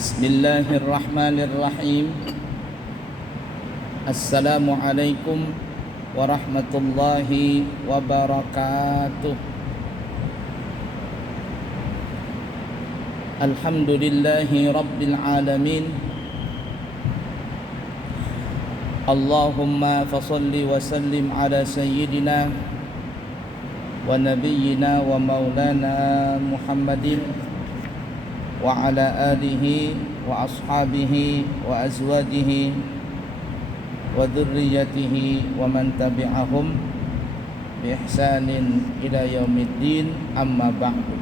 Bismillahirrahmanirrahim. Assalamualaikum warahmatullahi wabarakatuh. Alhamdulillahi rabbil alamin. Allahumma fasalli wa sallim ala sayyidina wa nabiyyina wa maulana Muhammadin wa ala alihi wa ashabihi wa azwajihi wa dhurriyyatihi wa man tabi'ahum bi ihsanin ila yaumiddin, amma ba'du.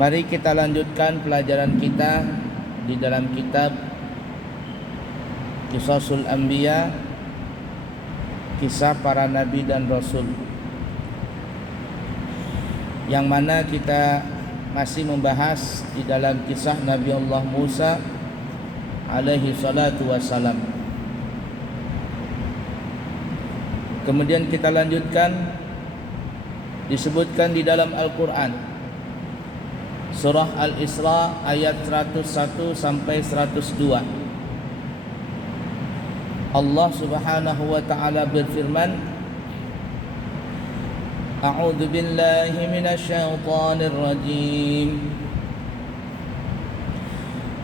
Mari kita lanjutkan pelajaran kita di dalam kitab Qisasul Anbiya, kisah para nabi dan rasul, yang mana kita masih membahas di dalam kisah Nabi Allah Musa alaihi salatu wassalam. Kemudian kita lanjutkan, disebutkan di dalam Al-Quran surah Al-Isra ayat 101 sampai 102. Allah subhanahu wa ta'ala berfirman, A'udzu billahi minasyaitonir rajim.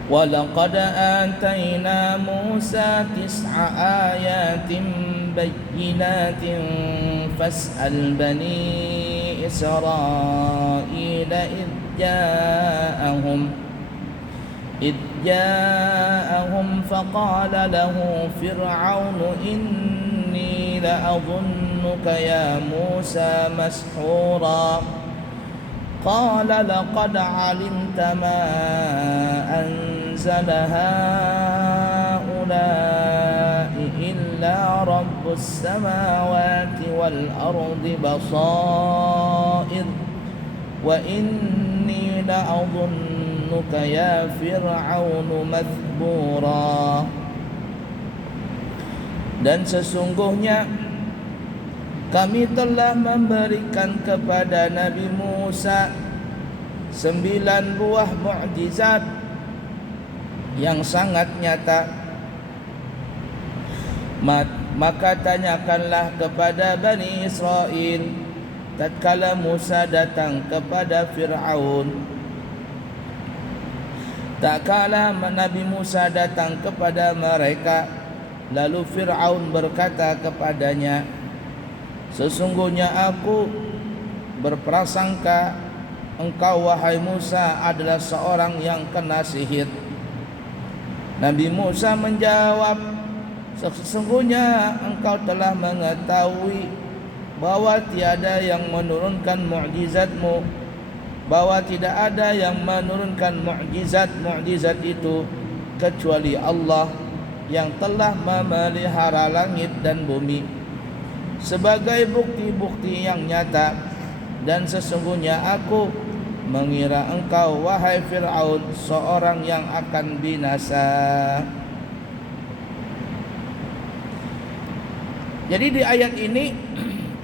Wa laqad atayna Musa 9 ayatin bayyinatin fas'al bani Israila إذ جاءهم فقال له فرعون إني لأظنك يا موسى مسحورا قال لقد علمت ما أنزل هؤلاء إلا رب السماوات والأرض بصائر وإني لأظنك يا فرعون مثبورا. Dan sesungguhnya kami telah memberikan kepada Nabi Musa 9 buah mukjizat yang sangat nyata. Maka tanyakanlah kepada Bani Israel tatkala Musa datang kepada Fir'aun. Tak kala Nabi Musa datang kepada mereka, lalu Fir'aun berkata kepadanya, sesungguhnya aku berprasangka engkau wahai Musa adalah seorang yang kena sihir. Nabi Musa menjawab, sesungguhnya engkau telah mengetahui bahwa tiada yang menurunkan mukjizatmu, bahwa tidak ada yang menurunkan mukjizat itu kecuali Allah yang telah memelihara langit dan bumi sebagai bukti-bukti yang nyata. Dan sesungguhnya aku mengira engkau wahai Fir'aun seorang yang akan binasa. Jadi di ayat ini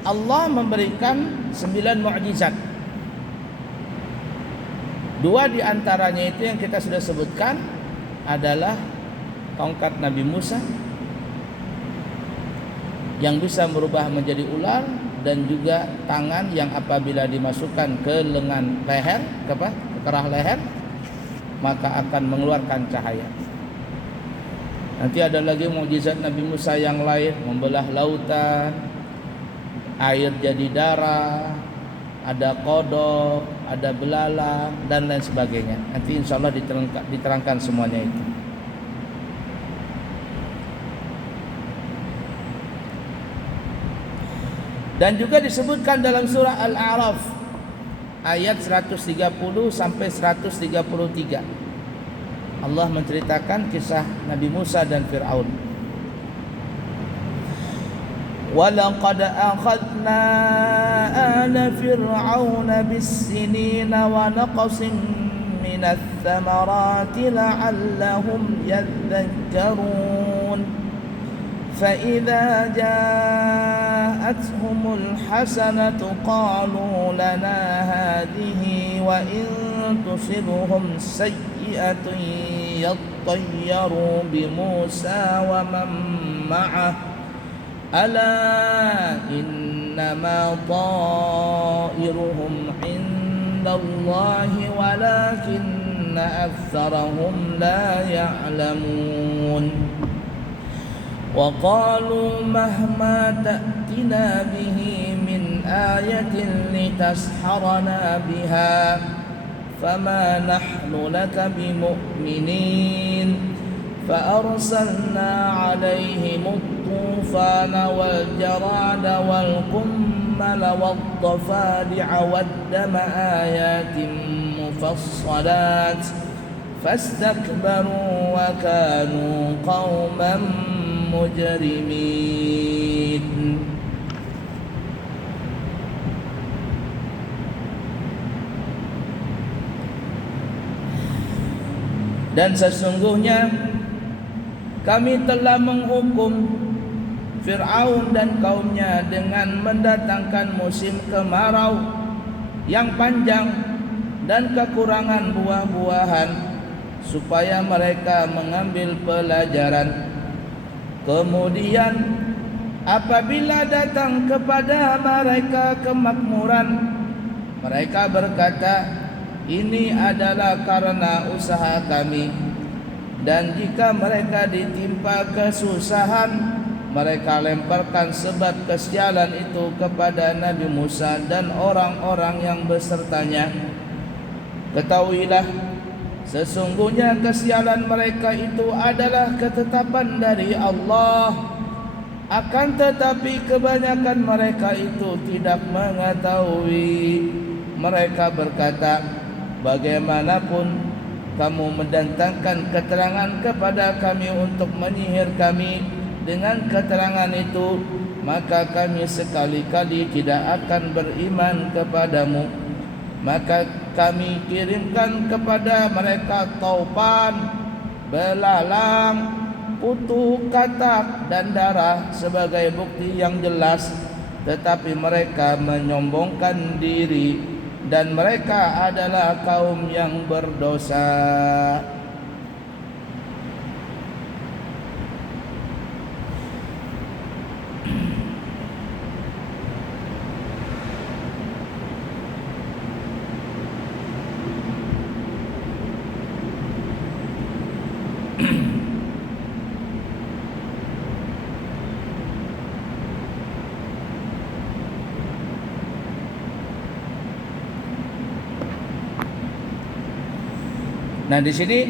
Allah memberikan 9 mukjizat. 2 di antaranya itu yang kita sudah sebutkan adalah tongkat Nabi Musa yang bisa merubah menjadi ular, dan juga tangan yang apabila dimasukkan ke lengan leher, ke kerah leher, maka akan mengeluarkan cahaya. Nanti ada lagi mukjizat Nabi Musa yang lain, membelah lautan, air jadi darah, ada kodok, ada belalang, dan lain sebagainya. Nanti insya Allah diterangkan semuanya itu. Dan juga disebutkan dalam surah Al-A'raf ayat 130 sampai 133. Allah menceritakan kisah Nabi Musa dan Fir'aun. وَلَقَدْ أَخَذْنَا آلَ فِرْعَوْنَ بِالسِّنِينَ وَنَقْصٍ مِنَ الثَّمَرَاتِ لَعَلَّهُمْ يَذَّكَّرُونَ فَإِذَا جَاءَتْهُمُ الحسنة قالوا لنا هذه وإن تصبهم سيئة يطيروا بموسى ومن معه ألا إنما طائرهم عند الله ولكن أكثرهم لا يعلمون وقالوا مهما تأتنا به من آية لتسحرنا بها فما نحن لك بمؤمنين فأرسلنا عليهم الطوفان والجراد والقمل والضفادع والدم آيات مفصلات فاستكبروا وكانوا قوما مجرمين. Dan sesungguhnya kami telah menghukum Fir'aun dan kaumnya dengan mendatangkan musim kemarau yang panjang dan kekurangan buah-buahan supaya mereka mengambil pelajaran. Kemudian apabila datang kepada mereka kemakmuran, mereka berkata, ini adalah karena usaha kami. Dan jika mereka ditimpa kesusahan, mereka lemparkan sebat kesialan itu kepada Nabi Musa dan orang-orang yang besertanya. Ketahuilah, sesungguhnya kesialan mereka itu adalah ketetapan dari Allah. Akan tetapi kebanyakan mereka itu tidak mengetahui. Mereka berkata, bagaimanapun kamu mendatangkan keterangan kepada kami untuk menyihir kami dengan keterangan itu, maka kami sekali-kali tidak akan beriman kepadamu. Maka kami kirimkan kepada mereka taupan, belalang, kutu, katak dan darah sebagai bukti yang jelas. Tetapi mereka menyombongkan diri dan mereka adalah kaum yang berdosa. Nah, di sini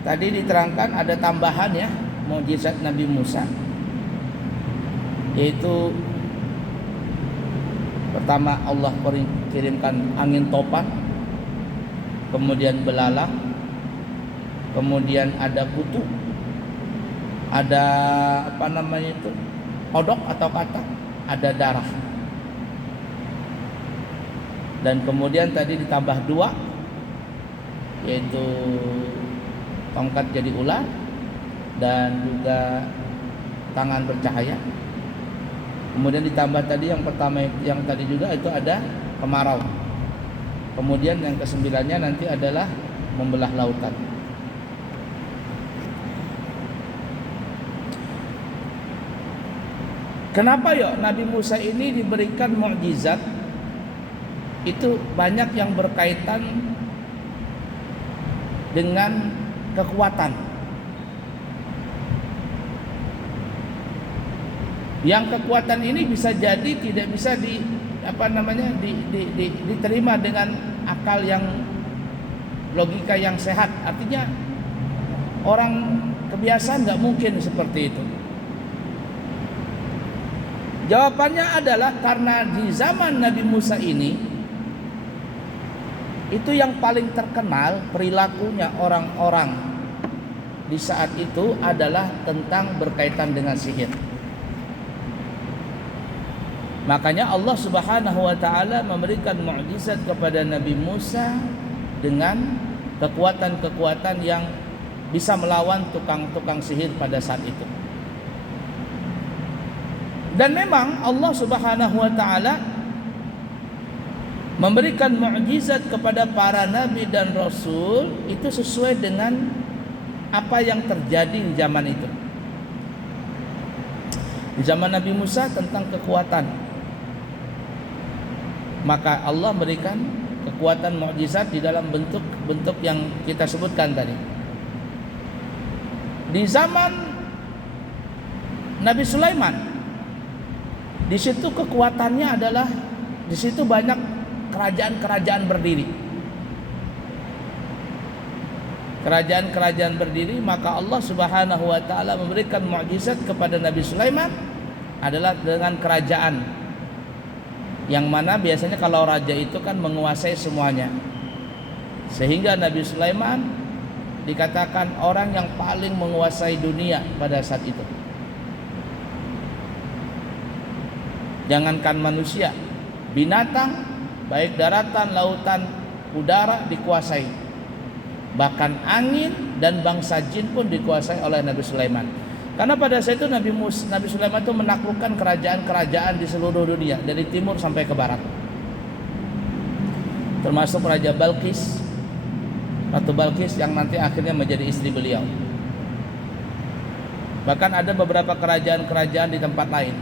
tadi diterangkan ada tambahan ya, mukjizat Nabi Musa, yaitu pertama Allah kirimkan angin topan, kemudian belalang, kemudian ada kutu, ada kodok atau katak, ada darah, dan kemudian tadi ditambah dua, yaitu tongkat jadi ular dan juga tangan bercahaya. Kemudian ditambah tadi yang pertama, yang tadi juga itu ada kemarau. Kemudian yang kesembilannya nanti adalah membelah lautan. Kenapa ya Nabi Musa ini diberikan mukjizat? Itu banyak yang berkaitan dengan kekuatan. Yang kekuatan ini bisa jadi tidak bisa diterima dengan akal yang logika yang sehat. Artinya orang kebiasaan nggak mungkin seperti itu. Jawabannya adalah karena di zaman Nabi Musa ini itu yang paling terkenal perilakunya orang-orang di saat itu adalah tentang berkaitan dengan sihir. Makanya Allah Subhanahu wa taala memberikan mukjizat kepada Nabi Musa dengan kekuatan-kekuatan yang bisa melawan tukang-tukang sihir pada saat itu. Dan memang Allah Subhanahu wa taala memberikan mukjizat kepada para nabi dan rasul itu sesuai dengan apa yang terjadi di zaman itu. Di zaman Nabi Musa tentang kekuatan, maka Allah berikan kekuatan mukjizat di dalam bentuk-bentuk yang kita sebutkan tadi. Di zaman Nabi Sulaiman, di situ kekuatannya adalah, di situ banyak kerajaan-kerajaan berdiri. Kerajaan-kerajaan berdiri, maka Allah Subhanahu wa taala memberikan mukjizat kepada Nabi Sulaiman adalah dengan kerajaan yang mana biasanya kalau raja itu kan menguasai semuanya. Sehingga Nabi Sulaiman dikatakan orang yang paling menguasai dunia pada saat itu. Jangankan manusia, binatang baik daratan, lautan, udara dikuasai. Bahkan angin dan bangsa jin pun dikuasai oleh Nabi Sulaiman. Karena pada saat itu Nabi Sulaiman itu menaklukkan kerajaan-kerajaan di seluruh dunia, dari timur sampai ke barat. Termasuk Raja Balqis, Ratu Balqis yang nanti akhirnya menjadi istri beliau. Bahkan ada beberapa kerajaan-kerajaan di tempat lain.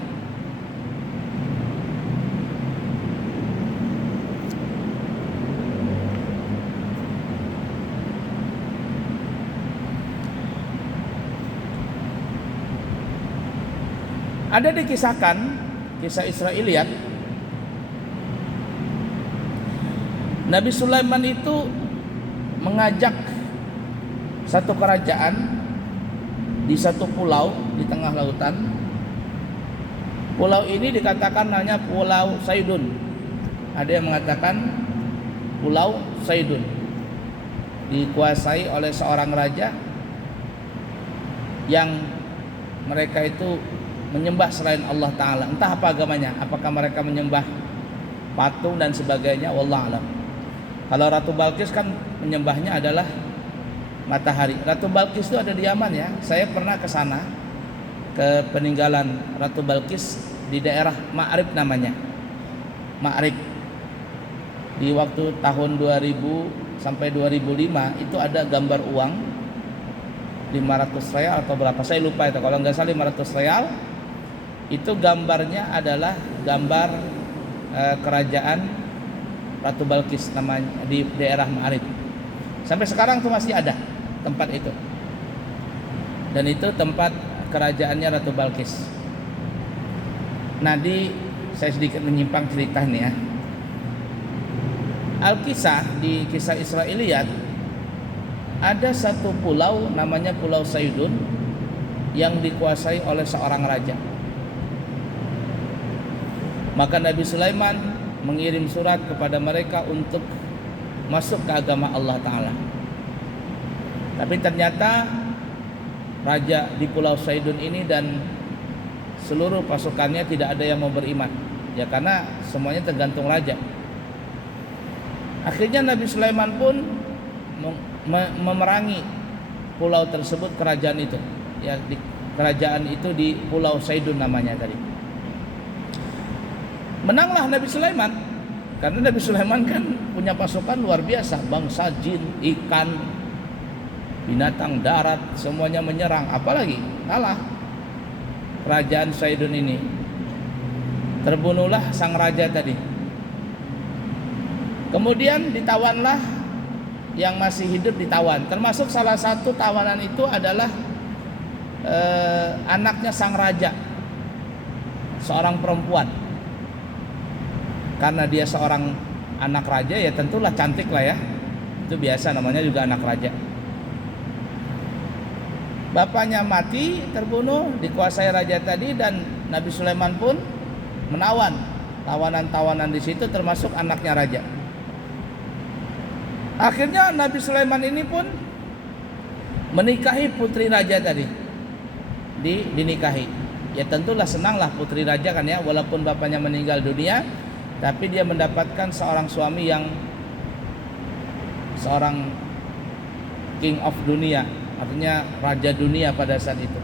Ada dikisahkan, kisah Israiliyat, Nabi Sulaiman itu mengajak satu kerajaan di satu pulau di tengah lautan. Pulau ini dikatakan namanya Pulau Saidun. Ada yang mengatakan Pulau Saidun dikuasai oleh seorang raja yang mereka itu menyembah selain Allah Ta'ala. Entah apa agamanya, apakah mereka menyembah patung dan sebagainya, wallahu alam. Kalau Ratu Balqis kan menyembahnya adalah matahari. Ratu Balqis itu ada di Yaman ya. Saya pernah ke sana, ke peninggalan Ratu Balqis di daerah Ma'rib namanya. Ma'rib. Di waktu tahun 2000 sampai 2005 itu ada gambar uang 500 real atau berapa, saya lupa itu. Kalau nggak salah 500 real. Itu gambarnya adalah gambar kerajaan Ratu Balqis namanya di daerah Ma'rib. Sampai sekarang tuh masih ada tempat itu. Dan itu tempat kerajaannya Ratu Balqis. Nah, saya sedikit menyimpang cerita nih ya. Al-Kisah di kisah Israiliyat ada satu pulau namanya Pulau Saidun yang dikuasai oleh seorang raja. Maka Nabi Sulaiman mengirim surat kepada mereka untuk masuk ke agama Allah Ta'ala. Tapi ternyata raja di Pulau Saidun ini dan seluruh pasukannya tidak ada yang mau beriman. Ya karena semuanya tergantung raja. Akhirnya Nabi Sulaiman pun memerangi pulau tersebut, kerajaan itu. Ya, kerajaan itu di Pulau Saidun namanya tadi. Menanglah Nabi Sulaiman, karena Nabi Sulaiman kan punya pasukan luar biasa, bangsa jin, ikan, binatang darat, semuanya menyerang. Apalagi kalah kerajaan Saidun ini. Terbunuhlah sang raja tadi. Kemudian ditawanlah yang masih hidup, ditawan. Termasuk salah satu tawanan itu adalah anaknya sang raja, seorang perempuan. Karena dia seorang anak raja, ya tentulah cantik lah ya. Itu biasa, namanya juga anak raja. Bapaknya mati, terbunuh, dikuasai raja tadi, dan Nabi Sulaiman pun menawan tawanan-tawanan di situ, termasuk anaknya raja. Akhirnya Nabi Sulaiman ini pun menikahi putri raja tadi. Dinikahi. Ya tentulah senanglah putri raja kan ya, walaupun bapaknya meninggal dunia, tapi dia mendapatkan seorang suami yang seorang king of dunia, artinya raja dunia pada saat itu.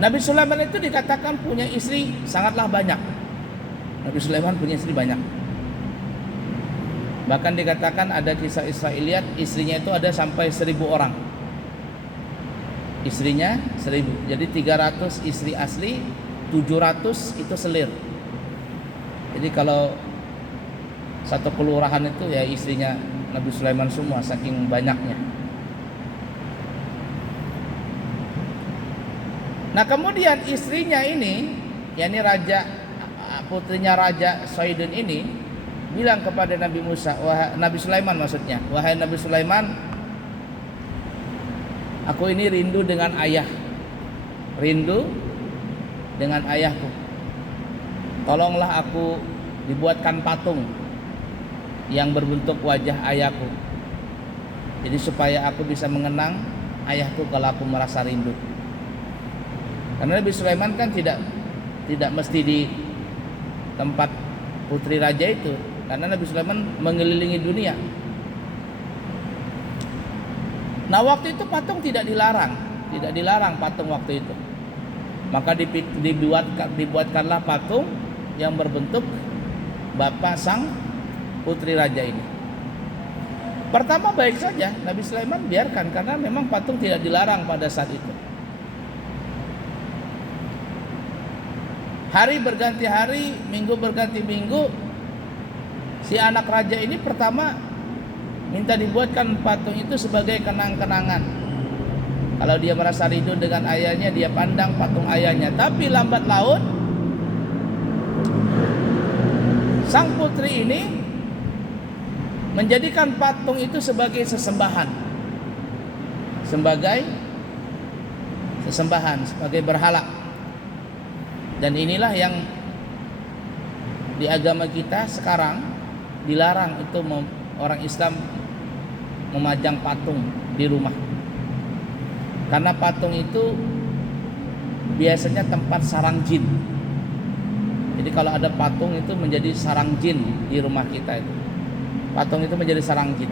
Nabi Sulaiman itu dikatakan punya istri sangatlah banyak. Nabi Sulaiman punya istri banyak. Bahkan dikatakan ada kisah Israiliyat, istrinya itu ada sampai 1000 orang. Istrinya 1000. Jadi 300 istri asli, 700 itu selir. Jadi kalau satu kelurahan itu ya istrinya Nabi Sulaiman semua, saking banyaknya. Nah kemudian istrinya ini, yakni putrinya Raja Saidun ini bilang kepada Nabi Musa, Nabi Sulaiman maksudnya, wahai Nabi Sulaiman, aku ini rindu dengan ayah, rindu dengan ayahku. Tolonglah aku dibuatkan patung yang berbentuk wajah ayahku. Jadi supaya aku bisa mengenang ayahku kalau aku merasa rindu. Karena Nabi Sulaiman kan tidak mesti di tempat putri raja itu, karena Nabi Sulaiman mengelilingi dunia. Nah waktu itu patung tidak dilarang patung waktu itu. Maka dibuatkanlah patung yang berbentuk bapak sang putri raja ini. Pertama baik saja, Nabi Sulaiman biarkan karena memang patung tidak dilarang pada saat itu. Hari berganti hari, minggu berganti minggu, si anak raja ini pertama minta dibuatkan patung itu sebagai kenang-kenangan. Kalau dia merasa rindu dengan ayahnya, dia pandang patung ayahnya. Tapi lambat laun, sang putri ini menjadikan patung itu sebagai sesembahan, sebagai berhala. Dan inilah yang di agama kita sekarang dilarang itu orang Islam memajang patung di rumah. Karena patung itu biasanya tempat sarang jin. Jadi kalau ada patung itu menjadi sarang jin di rumah kita itu. Patung itu menjadi sarang jin.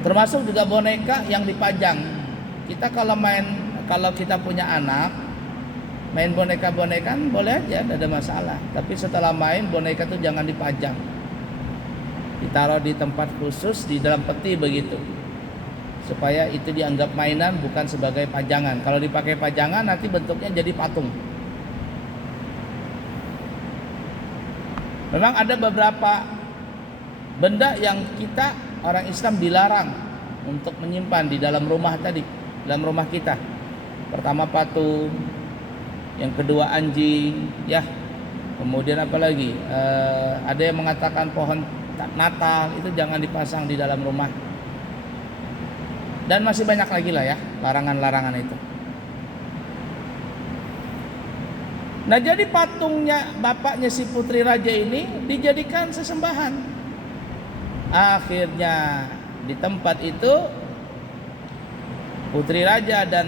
Termasuk juga boneka yang dipajang. Kita kalau kita punya anak, main boneka-bonekan boleh aja, tidak ada masalah. Tapi setelah main boneka itu jangan dipajang, ditaruh di tempat khusus di dalam peti begitu, supaya itu dianggap mainan bukan sebagai pajangan. Kalau dipakai pajangan nanti bentuknya jadi patung. Memang ada beberapa benda yang kita orang Islam dilarang untuk menyimpan di dalam rumah tadi, dalam rumah kita. Pertama patung, yang kedua anjing, ya. Kemudian apa lagi? Ada yang mengatakan pohon Natal itu jangan dipasang di dalam rumah. Dan masih banyak lagi lah ya larangan-larangan itu. Nah jadi patungnya bapaknya si putri raja ini dijadikan sesembahan. Akhirnya di tempat itu putri raja dan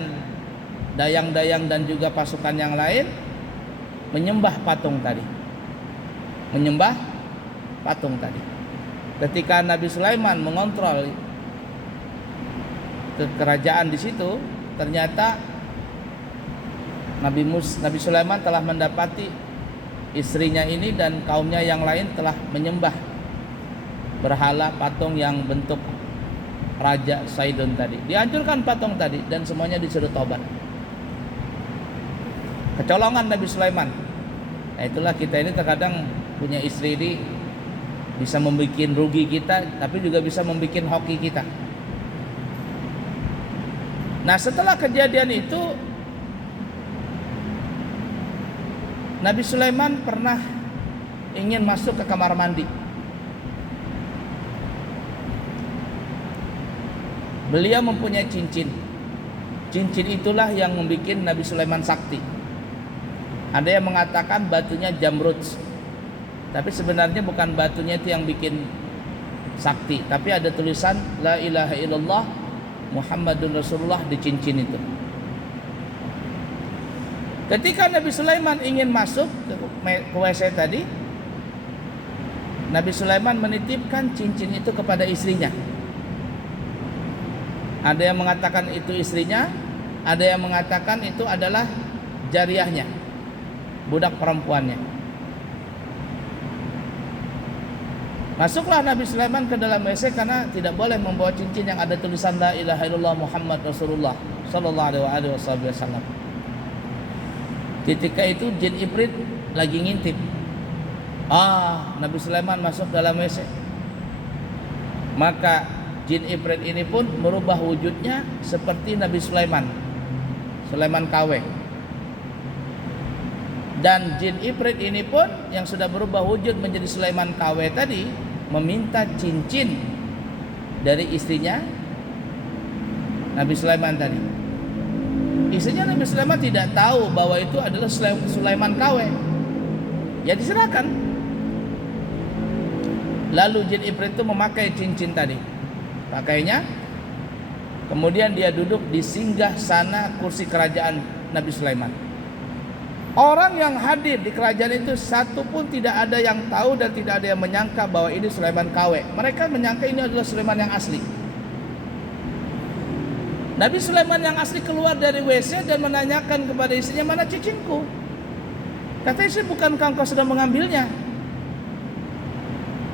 dayang-dayang dan juga pasukan yang lain menyembah patung tadi. Ketika Nabi Sulaiman mengontrol kerajaan di situ, ternyata Nabi Sulaiman telah mendapati istrinya ini dan kaumnya yang lain telah menyembah berhala patung yang bentuk Raja Saidun tadi. Dihancurkan patung tadi dan semuanya disuruh tobat. Kecolongan Nabi Sulaiman. Nah itulah kita ini terkadang punya istri ini bisa membuat rugi kita, tapi juga bisa membuat hoki kita. Nah setelah kejadian itu, Nabi Sulaiman pernah ingin masuk ke kamar mandi. Beliau mempunyai cincin. Cincin itulah yang membuat Nabi Sulaiman sakti. Ada yang mengatakan batunya jamrud, tapi sebenarnya bukan batunya itu yang bikin sakti, tapi ada tulisan La ilaha illallah Muhammadun Rasulullah di cincin itu. Ketika Nabi Sulaiman ingin masuk ke WC tadi, Nabi Sulaiman menitipkan cincin itu kepada istrinya. Ada yang mengatakan itu istrinya, Ada yang mengatakan itu adalah jariyahnya, budak perempuannya. Masuklah Nabi Sulaiman ke dalam WC karena tidak boleh membawa cincin yang ada tulisan La ilaha illallah Muhammad Rasulullah sallallahu alaihi wasallam. Ketika itu jin Ifrit lagi ngintip. Nabi Sulaiman masuk dalam WC. Maka jin Ifrit ini pun merubah wujudnya seperti Nabi Sulaiman KW. Dan jin Ifrit ini pun yang sudah berubah wujud menjadi Sulaiman KW tadi meminta cincin dari istrinya Nabi Sulaiman tadi. Istrinya Nabi Sulaiman tidak tahu bahwa itu adalah Sulaiman KW. Ya diserahkan. Lalu jin Ifrit itu memakai cincin tadi. Pakainya. Kemudian dia duduk di singgah sana kursi kerajaan Nabi Sulaiman. Orang yang hadir di kerajaan itu satu pun tidak ada yang tahu dan tidak ada yang menyangka bahwa ini Sulaiman KW. Mereka menyangka ini adalah Sulaiman yang asli. Nabi Sulaiman yang asli keluar dari WC dan menanyakan kepada istrinya, mana cincinku? Kata istri, bukankah engkau sudah mengambilnya?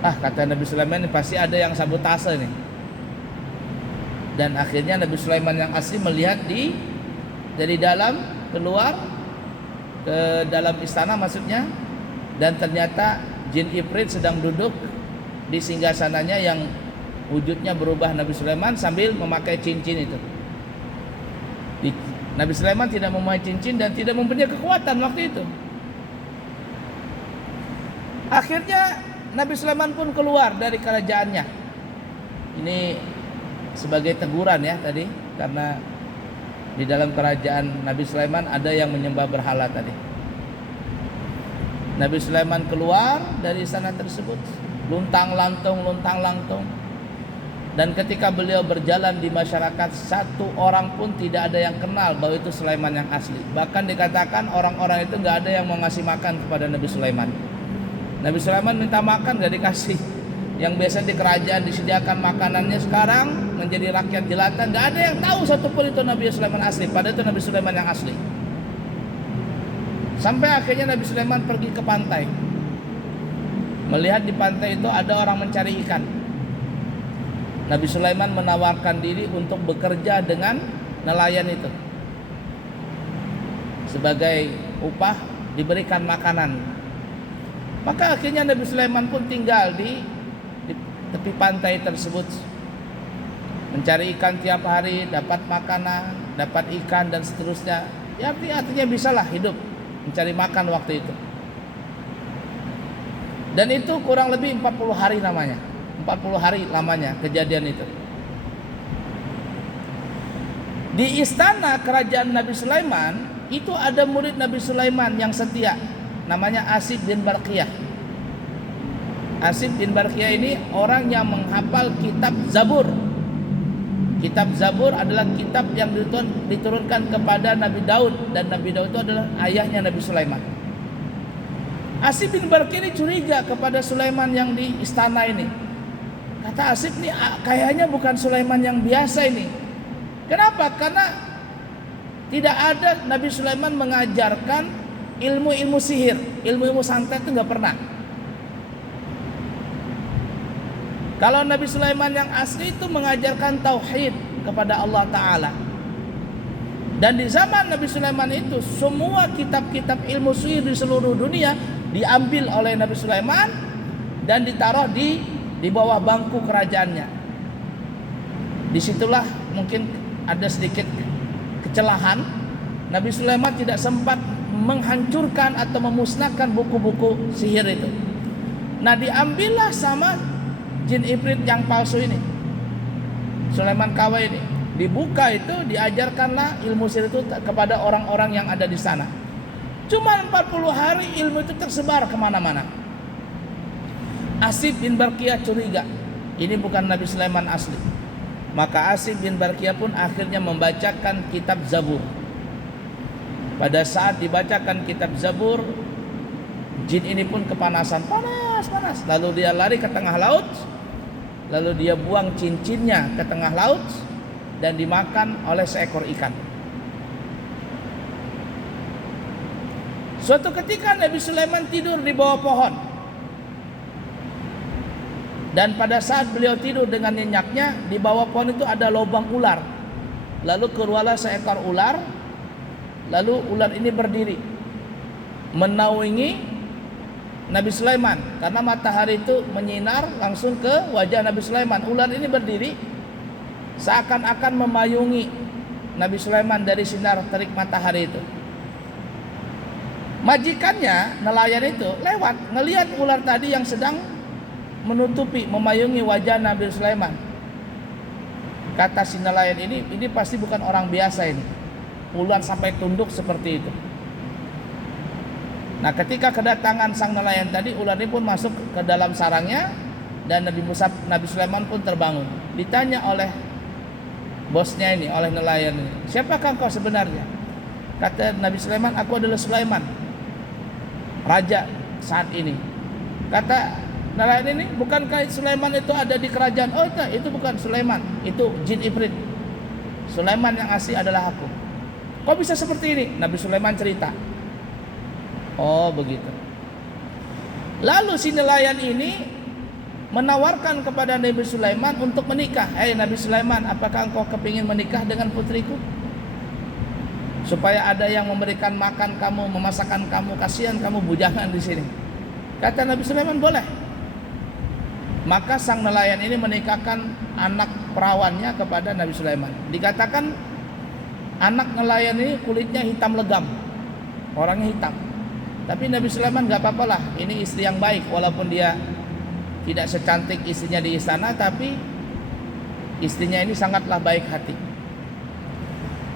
Kata Nabi Sulaiman, ini pasti ada yang sabotase nih. Dan akhirnya Nabi Sulaiman yang asli melihat dari dalam keluar ke dalam istana maksudnya, dan ternyata jin Ifrit sedang duduk di singgasananya yang wujudnya berubah Nabi Sulaiman sambil memakai cincin itu. Nabi Sulaiman tidak memakai cincin dan tidak mempunyai kekuatan waktu itu. Akhirnya Nabi Sulaiman pun keluar dari kerajaannya. Ini sebagai teguran ya tadi, karena di dalam kerajaan Nabi Sulaiman ada yang menyembah berhala tadi. Nabi Sulaiman keluar dari istana tersebut, luntang-lantung. Dan ketika beliau berjalan di masyarakat, satu orang pun tidak ada yang kenal bahwa itu Sulaiman yang asli. Bahkan dikatakan orang-orang itu gak ada yang mau ngasih makan kepada Nabi Sulaiman. Nabi Sulaiman minta makan gak dikasih. Yang biasa di kerajaan disediakan makanannya, sekarang menjadi rakyat jelata, gak ada yang tahu satupun itu Nabi Sulaiman asli. Padahal itu Nabi Sulaiman yang asli. Sampai akhirnya Nabi Sulaiman pergi ke pantai, melihat di pantai itu ada orang mencari ikan. Nabi Sulaiman menawarkan diri untuk bekerja dengan nelayan itu. Sebagai upah diberikan makanan. Maka akhirnya Nabi Sulaiman pun tinggal di tepi pantai tersebut, mencari ikan tiap hari, dapat makanan, dapat ikan dan seterusnya. Ya artinya bisalah hidup, mencari makan waktu itu. Dan itu kurang lebih 40 hari namanya. 40 hari lamanya kejadian itu. Di istana kerajaan Nabi Sulaiman itu ada murid Nabi Sulaiman yang setia, namanya Asif bin Barqiyah. Asif bin Barqiyah ini orang yang menghafal kitab Zabur. Kitab Zabur adalah kitab yang diturunkan kepada Nabi Daud, dan Nabi Daud itu adalah ayahnya Nabi Sulaiman. Asif bin Barqiyah ini curiga kepada Sulaiman yang di istana ini. Kata Asif, ini kayaknya bukan Sulaiman yang biasa ini. Kenapa? Karena tidak ada Nabi Sulaiman mengajarkan ilmu-ilmu sihir, ilmu-ilmu santet itu nggak pernah. Kalau Nabi Sulaiman yang asli itu mengajarkan tauhid kepada Allah Ta'ala. Dan di zaman Nabi Sulaiman itu, semua kitab-kitab ilmu sihir di seluruh dunia diambil oleh Nabi Sulaiman dan ditaruh di bawah bangku kerajaannya. Disitulah mungkin ada sedikit kecelahan. Nabi Sulaiman tidak sempat menghancurkan atau memusnahkan buku-buku sihir itu. Nah, diambillah sama jin Ifrit yang palsu ini, Sulaiman KW ini. Dibuka itu, diajarkanlah ilmu sihir itu kepada orang-orang yang ada di sana. Cuma 40 hari ilmu itu tersebar kemana-mana. Asif bin Barqiyah curiga, ini bukan Nabi Sulaiman asli. Maka Asif bin Barqiyah pun akhirnya membacakan kitab Zabur. Pada saat dibacakan kitab Zabur, jin ini pun kepanasan, panas. Lalu dia lari ke tengah laut. Lalu dia buang cincinnya ke tengah laut dan dimakan oleh seekor ikan. Suatu ketika Nabi Sulaiman tidur di bawah pohon. Dan pada saat beliau tidur dengan nyenyaknya, di bawah pohon itu ada lubang ular. Lalu keluarlah seekor ular. Lalu ular ini berdiri menaungi Nabi Sulaiman, karena matahari itu menyinar langsung ke wajah Nabi Sulaiman. Ular ini berdiri seakan-akan memayungi Nabi Sulaiman dari sinar terik matahari itu. Majikannya, nelayan itu lewat, ngelihat ular tadi yang sedang menutupi, memayungi wajah Nabi Sulaiman. Kata si nelayan ini pasti bukan orang biasa ini. Ular sampai tunduk seperti itu. Nah, ketika kedatangan sang nelayan tadi, ular ini pun masuk ke dalam sarangnya dan Nabi Sulaiman pun terbangun. Ditanya oleh bosnya ini, oleh nelayan ini, "Siapakah engkau sebenarnya?" Kata Nabi Sulaiman, "Aku adalah Sulaiman, raja saat ini." Kata nelayan ini, "Bukankah Sulaiman itu ada di kerajaan?" "Oh, itu bukan Sulaiman, itu jin ibrit. Sulaiman yang asli adalah aku." "Kok bisa seperti ini?" Nabi Sulaiman cerita. Oh, begitu. Lalu si nelayan ini menawarkan kepada Nabi Sulaiman untuk menikah. Nabi Sulaiman, apakah engkau kepingin menikah dengan putriku? Supaya ada yang memberikan makan kamu, memasakkan kamu, kasihan kamu bujangan di sini. Kata Nabi Sulaiman, boleh. Maka sang nelayan ini menikahkan anak perawannya kepada Nabi Sulaiman. Dikatakan anak nelayan ini kulitnya hitam legam, orangnya hitam. Tapi Nabi Sulaiman gak apa-apalah, ini istri yang baik. Walaupun dia tidak secantik istrinya di istana, tapi istrinya ini sangatlah baik hati.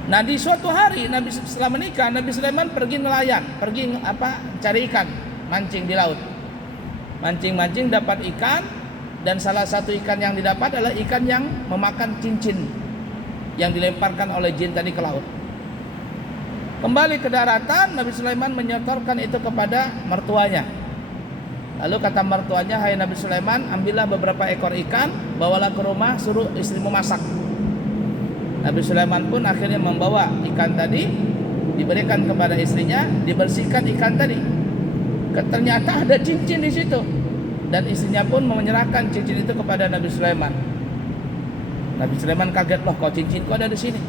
Nah, di suatu hari setelah menikah, Nabi Sulaiman pergi nelayan, pergi cari ikan, mancing di laut. Mancing-mancing dapat ikan, dan salah satu ikan yang didapat adalah ikan yang memakan cincin yang dilemparkan oleh jin tadi ke laut. Kembali ke daratan, Nabi Sulaiman menyetorkan itu kepada mertuanya. Lalu kata mertuanya, "Hai Nabi Sulaiman, ambillah beberapa ekor ikan, bawalah ke rumah, suruh istrimu masak." Nabi Sulaiman pun akhirnya membawa ikan tadi, diberikan kepada istrinya, dibersihkan ikan tadi. Ternyata ada cincin di situ, dan istrinya pun menyerahkan cincin itu kepada Nabi Sulaiman. Nabi Sulaiman kaget, "Loh, kok cincinku ada di sini?"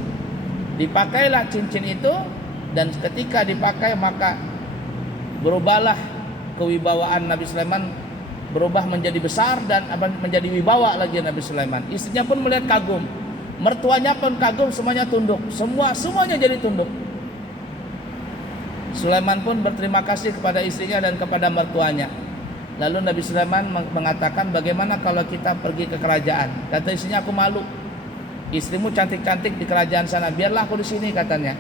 Dipakailah cincin itu. Dan ketika dipakai maka berubahlah kewibawaan Nabi Sulaiman, berubah menjadi besar dan menjadi wibawa lagi Nabi Sulaiman. Istrinya pun melihat kagum, mertuanya pun kagum, semuanya tunduk, semuanya jadi tunduk. Sulaiman pun berterima kasih kepada istrinya dan kepada mertuanya. Lalu Nabi Sulaiman mengatakan, "Bagaimana kalau kita pergi ke kerajaan?" Kata istrinya, "Aku malu. Istrimu cantik-cantik di kerajaan sana, biarlah aku di sini," katanya.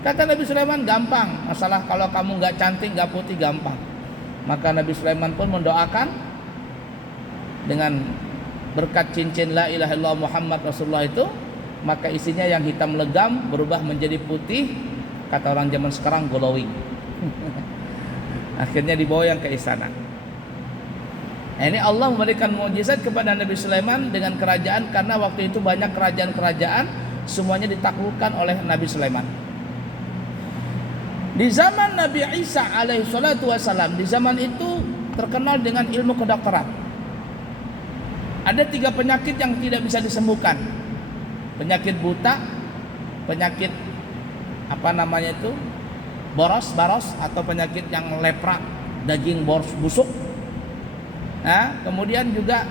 Kata Nabi Sulaiman, "Gampang, masalah kalau kamu gak cantik, gak putih, gampang." Maka Nabi Sulaiman pun mendoakan dengan berkat cincin la ilaha illallah Muhammad Rasulullah itu, maka isinya yang hitam legam berubah menjadi putih, kata orang zaman sekarang glowing. Akhirnya dibawa yang ke istana. Ini Allah memberikan mukjizat kepada Nabi Sulaiman dengan kerajaan, karena waktu itu banyak kerajaan-kerajaan semuanya ditaklukkan oleh Nabi Sulaiman. Di zaman Nabi Isa alaihi salatu wassalam, di zaman itu terkenal dengan ilmu kedokteran. Ada 3 penyakit yang tidak bisa disembuhkan. Penyakit buta, penyakit baros atau penyakit yang lepra, daging boros busuk. Nah, kemudian juga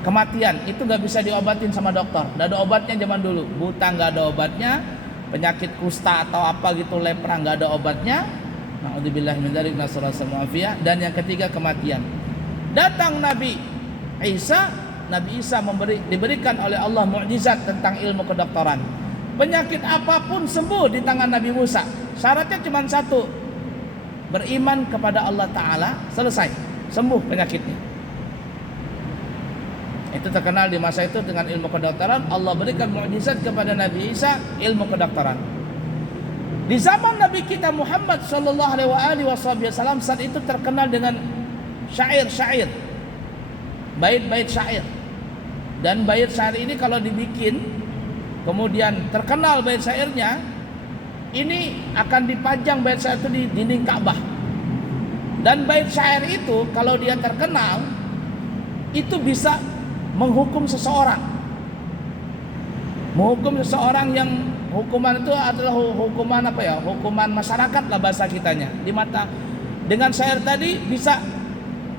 kematian, itu gak bisa diobatin sama dokter. Gak ada obatnya zaman dulu. Buta gak ada obatnya. Penyakit kusta atau apa gitu, lepra, nggak ada obatnya. Na'udzubillah min dzalik, nasallallahu alaihi. Dan yang ketiga, kematian. Datang Nabi Isa diberikan oleh Allah mukjizat tentang ilmu kedokteran. Penyakit apapun sembuh di tangan Nabi Musa. Syaratnya cuma satu, beriman kepada Allah Ta'ala, selesai, sembuh penyakitnya. Itu terkenal di masa itu dengan ilmu kedokteran. Allah berikan mukjizat kepada Nabi Isa, ilmu kedokteran. Di zaman Nabi kita Muhammad sallallahu alaihi wasallam saat itu terkenal dengan syair-syair, bait-bait syair. Dan bait syair ini kalau dibikin, kemudian terkenal bait syairnya, ini akan dipajang bait syair itu di dinding Ka'bah. Dan bait syair itu kalau dia terkenal itu bisa menghukum seseorang. Menghukum seseorang yang hukuman itu adalah hukuman apa ya? Hukuman masyarakat lah bahasa kitanya. Di mata dengan syair tadi bisa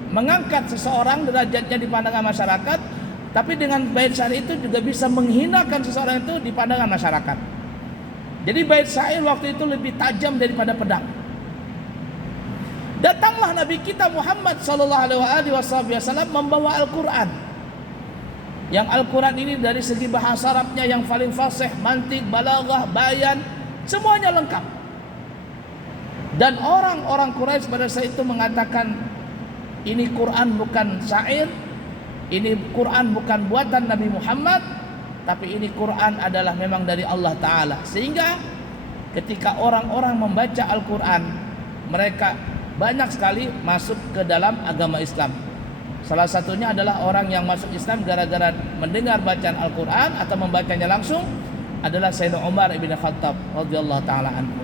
mengangkat seseorang derajatnya di pandangan masyarakat, tapi dengan bait syair itu juga bisa menghinakan seseorang itu di pandangan masyarakat. Jadi bait syair waktu itu lebih tajam daripada pedang. Datanglah Nabi kita Muhammad sallallahu alaihi wasallam membawa Al-Qur'an. Yang Al-Quran ini dari segi bahasa Arabnya yang paling fasih, mantik, balaghah, bayan, semuanya lengkap. Dan orang-orang Quraisy pada saat itu mengatakan ini Quran bukan syair, ini Quran bukan buatan Nabi Muhammad, tapi ini Quran adalah memang dari Allah Ta'ala. Sehingga ketika orang-orang membaca Al-Quran, mereka banyak sekali masuk ke dalam agama Islam. Salah satunya adalah orang yang masuk Islam gara-gara mendengar bacaan Al-Quran atau membacanya langsung adalah Sayyidina Umar ibn Khattab radhiyallahu ta'ala anhu.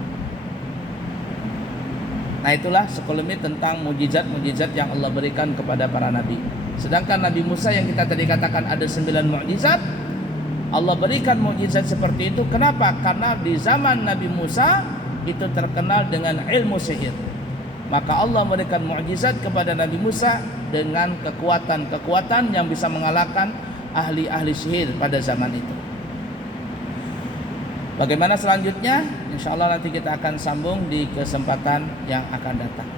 Nah, itulah sekelumit tentang mukjizat-mukjizat yang Allah berikan kepada para nabi. Sedangkan Nabi Musa yang kita tadi katakan ada 9 mukjizat, Allah berikan mukjizat seperti itu. Kenapa? Karena di zaman Nabi Musa itu terkenal dengan ilmu sihir. Maka Allah memberikan mukjizat kepada Nabi Musa dengan kekuatan-kekuatan yang bisa mengalahkan ahli-ahli sihir pada zaman itu. Bagaimana selanjutnya? Insya Allah nanti kita akan sambung di kesempatan yang akan datang.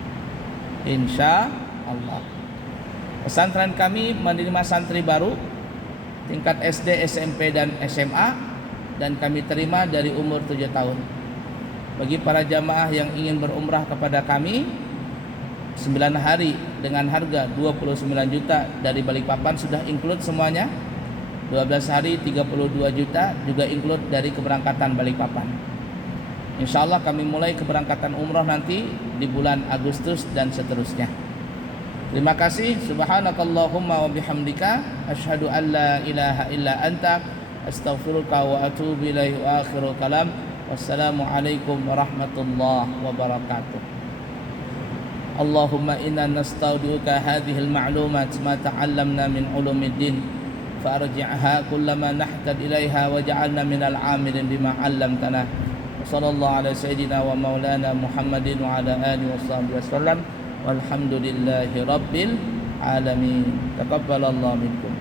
Insya Allah. Pesantren kami menerima santri baru tingkat SD, SMP, dan SMA, dan kami terima dari umur 7 tahun. Bagi para jamaah yang ingin berumrah kepada kami 9 hari dengan harga 29 juta dari Balikpapan sudah include semuanya. 12 hari 32 juta juga include dari keberangkatan Balikpapan. Insya Allah kami mulai keberangkatan umrah nanti di bulan Agustus dan seterusnya. Terima kasih. Subhanakallahumma wa bihamdika asyhadu an la ilaha illa anta astaghfiruka wa atubu ilaihi wa akhirul kalam. Wassalamualaikum warahmatullahi wabarakatuh. Allahumma inna nastaudiuka hadhil ma'lumat ma ta'allamna min ulumiddin farji'ha kullama nahtad ilaiha waj'alna minal 'amilin bima 'allamtana. Sallallahu ala sayyidina wa maulana Muhammadin wa ala alihi washabbihi wasallam walhamdulillahi rabbil alamin. Taqabbalallahu minkum.